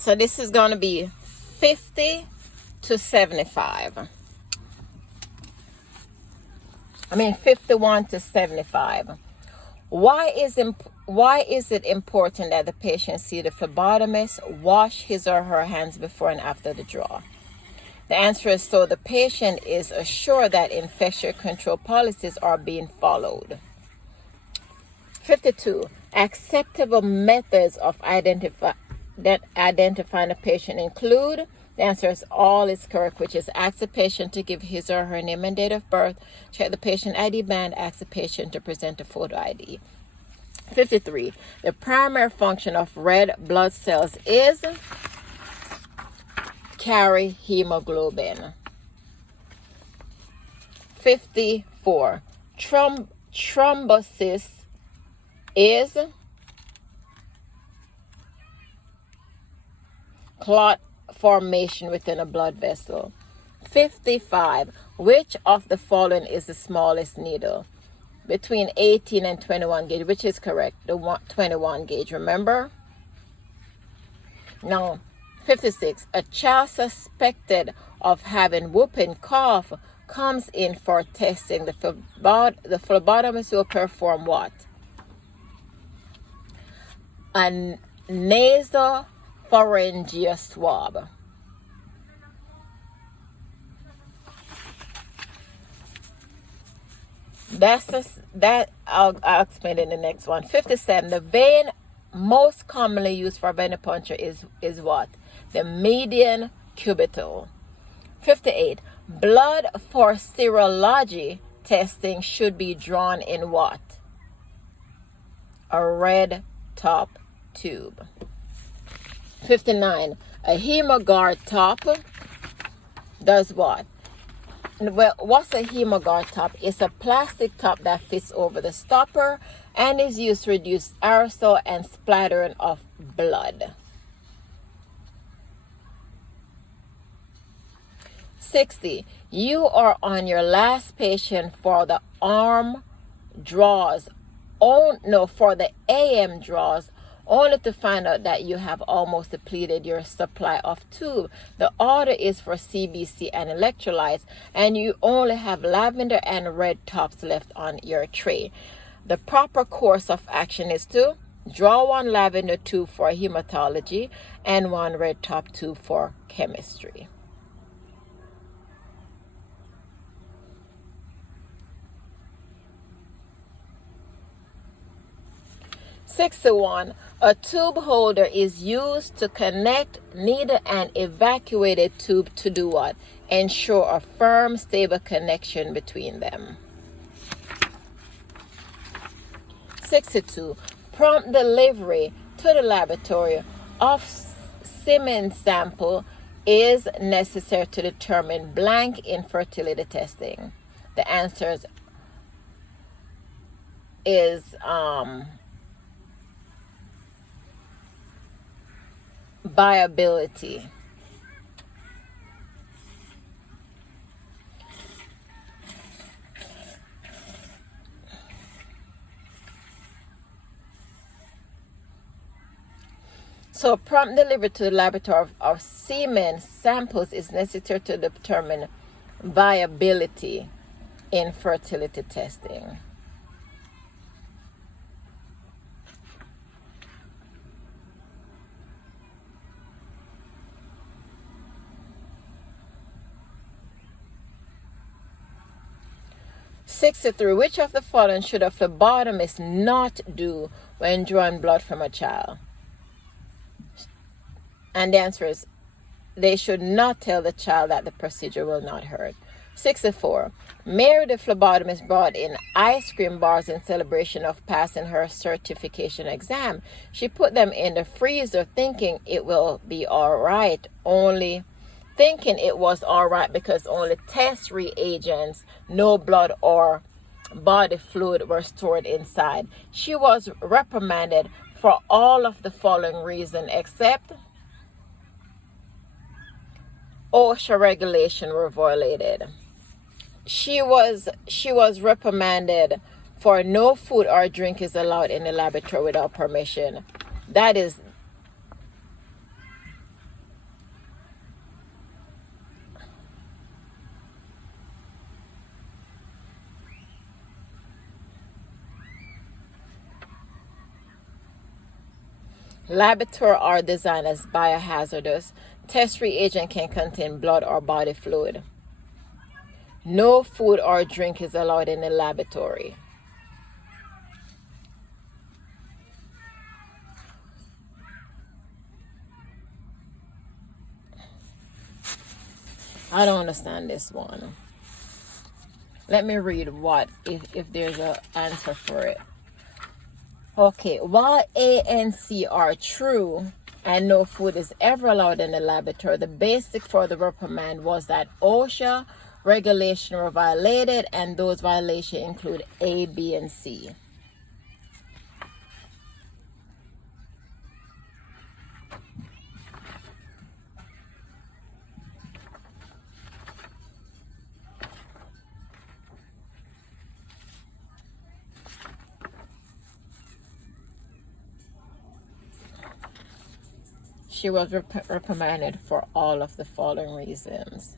So this is going to be 50 to 75. 51 to 75. Why is it important that the patient see the phlebotomist wash his or her hands before and after the draw? The answer is so the patient is assured that infection control policies are being followed. 52. Acceptable methods of identifying a patient include, the answer is all is correct, which is ask the patient to give his or her name and date of birth, check the patient ID band, ask the patient to present a photo ID. 53. The primary function of red blood cells is carry hemoglobin. 54. Thrombosis is clot formation within a blood vessel. 55. Which of the following is the smallest needle? Between 18 and 21 gauge, which is correct? The 21 gauge, remember? Now, 56. A child suspected of having whooping cough comes in for testing. The phlebotomist will perform what? A nasopharyngeal swab. I'll explain in the next one. 57. The vein most commonly used for venipuncture is what? The median cubital. 58. Blood for serology testing should be drawn in what? A red top tube. 59. A Hemogard top does what? Well, what's a Hemogard top? It's a plastic top that fits over the stopper and is used to reduce aerosol and splattering of blood. 60. You are on your last patient for the arm draws. For the AM draws, only to find out that you have almost depleted your supply of tube. The order is for CBC and electrolytes, and you only have lavender and red tops left on your tray. The proper course of action is to draw one lavender tube for hematology and one red top tube for chemistry. 61. A tube holder is used to connect needle and evacuated tube to do what? Ensure a firm, stable connection between them. 62. Prompt delivery to the laboratory of semen sample is necessary to determine blank infertility testing. The answer is viability. So prompt delivery to the laboratory of semen samples is necessary to determine viability in fertility testing. (63) Which of the following should a phlebotomist not do when drawing blood from a child? And the answer is they should not tell the child that the procedure will not hurt. 64. Mary, the phlebotomist, brought in ice cream bars in celebration of passing her certification exam. She put them in the freezer thinking it will be all right, thinking it was all right because only test reagents, no blood or body fluid were stored inside. She was reprimanded for all of the following reasons except OSHA regulation were violated. She was reprimanded for no food or drink is allowed in the laboratory without permission. That is Laboratory are designed as biohazardous. Test reagent can contain blood or body fluid. No food or drink is allowed in the laboratory. I don't understand this one. Let me read what, if there's an answer for it. Okay, while A and C are true and no food is ever allowed in the laboratory, the basic for the reprimand was that OSHA regulations were violated, and those violations include A, B, and C. She was reprimanded for all of the following reasons.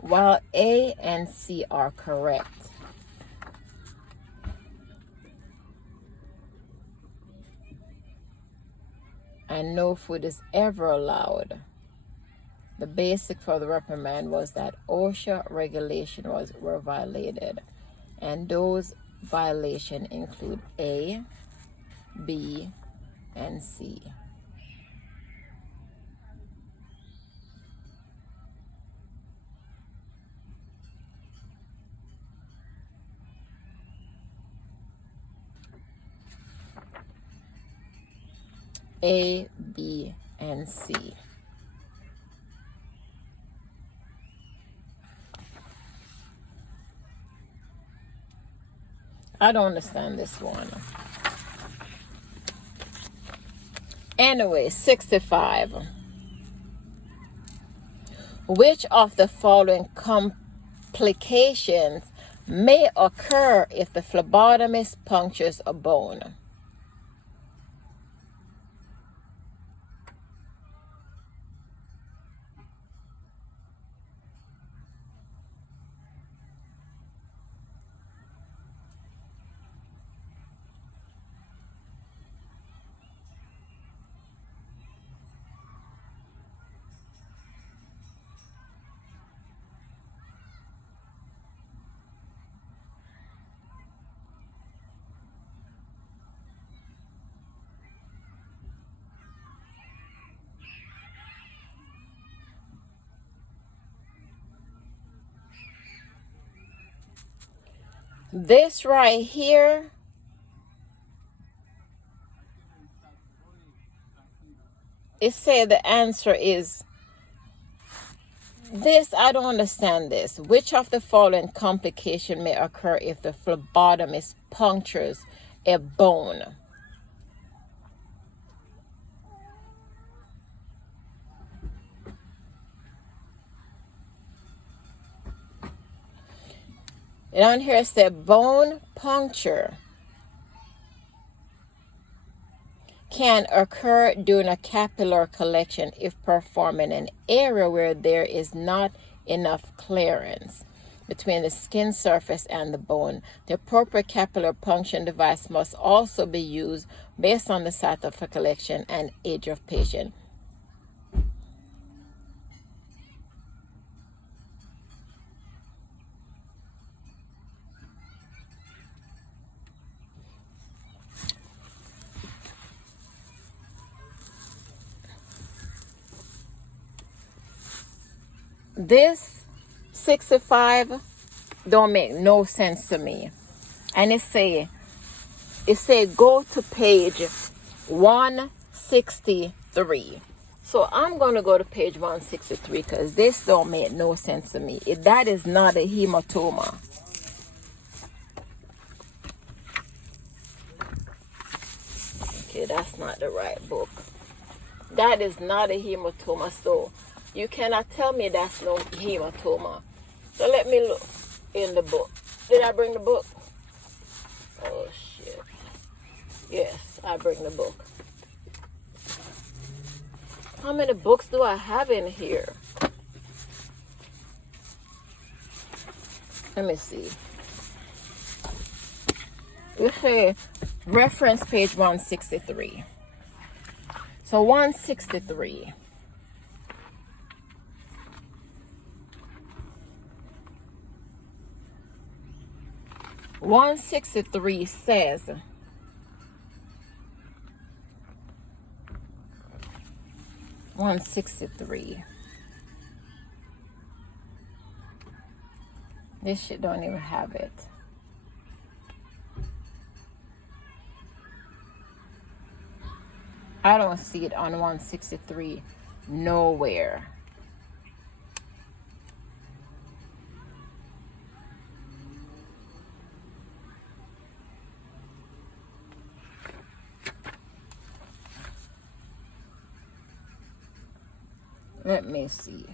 While A and C are correct, and no food is ever allowed, the basic for the reprimand was that OSHA regulations were violated, and those violations include A, B, and C. A, B, and C. I don't understand this one. Anyway, 65. Which of the following complications may occur if the phlebotomist punctures a bone? This right here, it said the answer is this. I don't understand this. Which of the following complication may occur if the phlebotomist punctures a bone? Down here it said bone puncture can occur during a capillary collection if performed in an area where there is not enough clearance between the skin surface and the bone. The appropriate capillary puncture device must also be used based on the site of the collection and age of patient. This 65 don't make no sense to me. And it say go to page 163. So I'm going to go to page 163 because this don't make no sense to me. That is not a hematoma. Okay, that's not the right book. That is not a hematoma. So you cannot tell me that's no hematoma. So let me look in the book. Did I bring the book? Oh, shit. Yes, I bring the book. How many books do I have in here? Let me see. We say reference page 163. So 163. 163 says, this shit don't even have it. I don't see it on 163 nowhere. Let me see.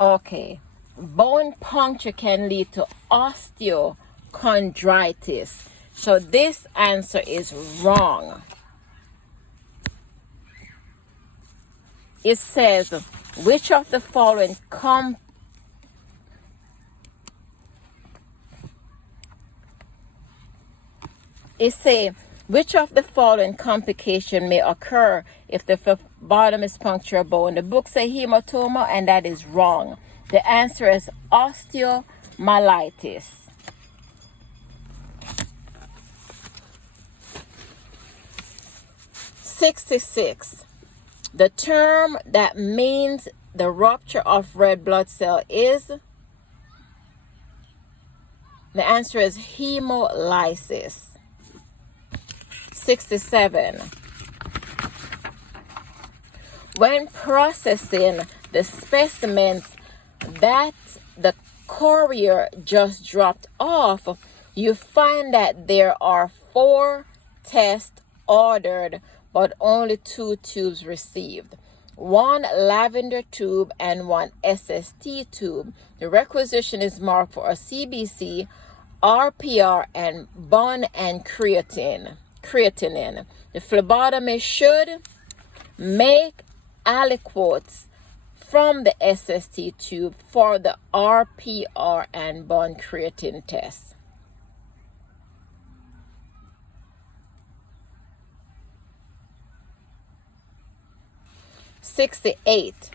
Okay. Bone puncture can lead to osteochondritis. So this answer is wrong. It says, which of the following which of the following complication may occur if the phlebotomist puncture a bone? The book says hematoma, and that is wrong. The answer is osteomyelitis. '66. The term that means the rupture of red blood cell is? The answer is hemolysis. 67. When processing the specimens that the courier just dropped off, you find that there are 4 tests ordered but only 2 tubes received. 1 lavender tube and 1 SST tube. The requisition is marked for a CBC, RPR, and bun and creatinine. The phlebotomist should make aliquots from the SST tube for the RPR and bun creatinine test. '68.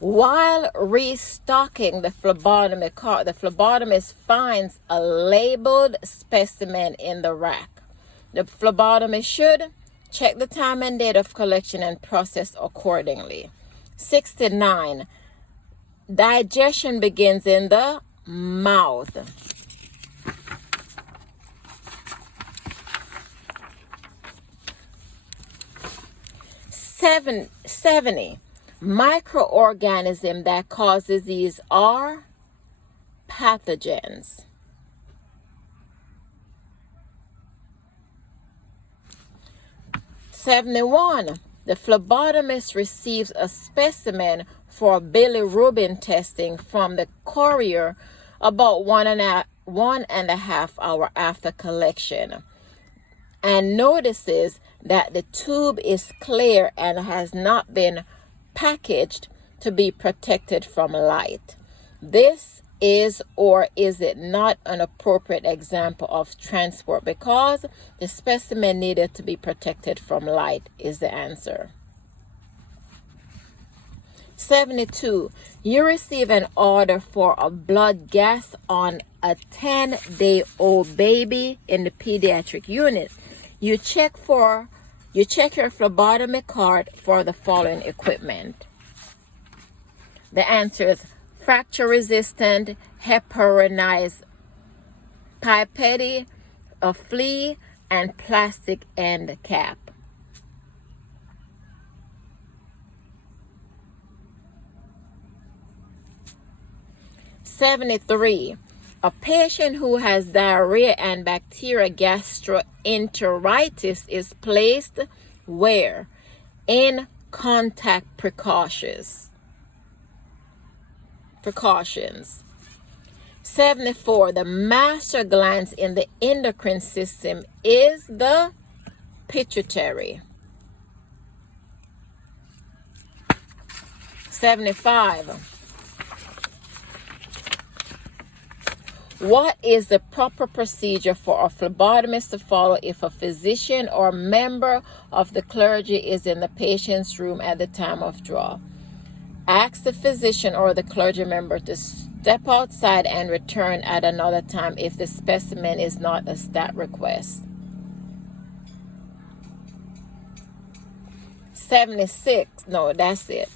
While restocking the phlebotomy cart, the phlebotomist finds a labeled specimen in the rack. The phlebotomist should check the time and date of collection and process accordingly. 69. Digestion begins in the mouth. 70. Microorganisms that cause disease are pathogens. 71. The phlebotomist receives a specimen for bilirubin testing from the courier about 1.5 hours after collection, and notices that the tube is clear and has not been packaged to be protected from light. This is or is it not an appropriate example of transport because the specimen needed to be protected from light is the answer. 72. You receive an order for a blood gas on a 10-day-old baby in the pediatric unit. You check your phlebotomy card for the following equipment. The answer is fracture resistant, heparinized pipette, a flea, and plastic end cap. 73. A patient who has diarrhea and bacterial gastroenteritis is placed Where? In contact precautions. 74. The master glands in the endocrine system is the pituitary. 75. What is the proper procedure for a phlebotomist to follow if a physician or member of the clergy is in the patient's room at the time of draw? Ask the physician or the clergy member to step outside and return at another time if the specimen is not a stat request. 76. No, that's it.